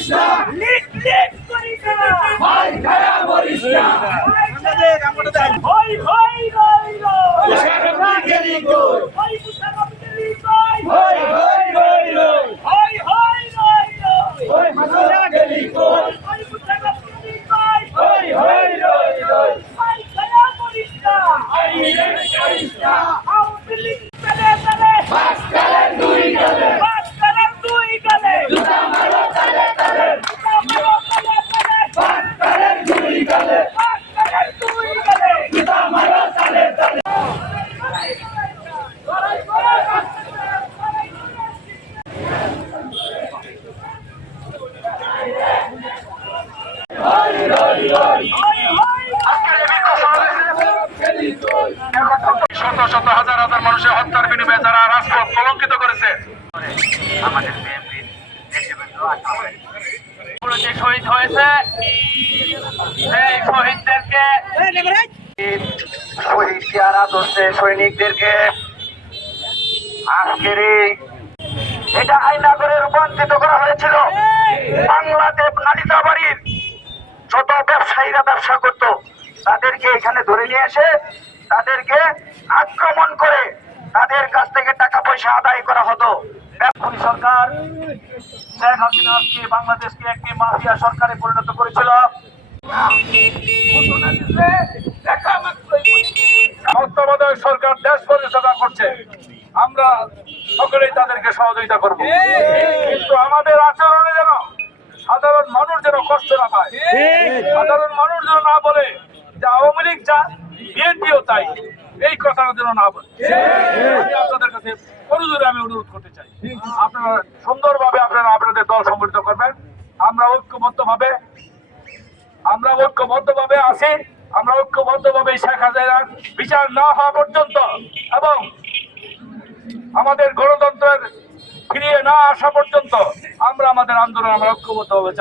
Krishna! Nick, Nick, Krishna! Hare Krishna! হই হই হই হই যারা রাজপথ কলঙ্কিত করেছে। শহীদ হয়েছে এটা আইনাগরে রূপান্তরিত করা হয়েছিল। বাড়ির যত ব্যবসায়ীরা ব্যবসা করত, তাদেরকে এখানে ধরে নিয়ে এসে তাদেরকে আক্রমণ করে তাদের কাছ থেকে টাকা পয়সা আদায় করা হতো। এখন সরকার শেখ হাসিনা আজকে বাংলাদেশকে একটি মাফিয়া সরকারে পরিণত করেছিল। ঘোষণা দিচ্ছে, দেখা মাত্রই তত্ত্বাবধায়ক সরকার দেশ পরিচালনা করছে। আমরা সকলেই তাদেরকে সহযোগিতা করব। কিন্তু আমাদের আচরণে যেন সাধারণ মানুষ যেন কষ্ট না পায়। সাধারণ মানুষ যেন না বলে যে আওয়ামী লীগ যা বিএনপিও তাই। এই কথাটা যেন না বলে। আপনাদের কাছে অনুরোধে আমি অনুরোধ করতে চাই। আপনারা সুন্দরভাবে আপনারা আপনাদের দল সংগঠিত করবেন। আমরা ঐক্যবদ্ধ ভাবে আমরা ঐক্যবদ্ধ ভাবে আছি। আমরা ঐক্যবদ্ধ ভাবে শেখ হাসিনার বিচার না হওয়া পর্যন্ত এবং আমাদের গণতন্ত্রের ফিরিয়ে না আসা পর্যন্ত আমরা আমাদের আন্দোলন আমরা ঐক্যবদ্ধ ভাবে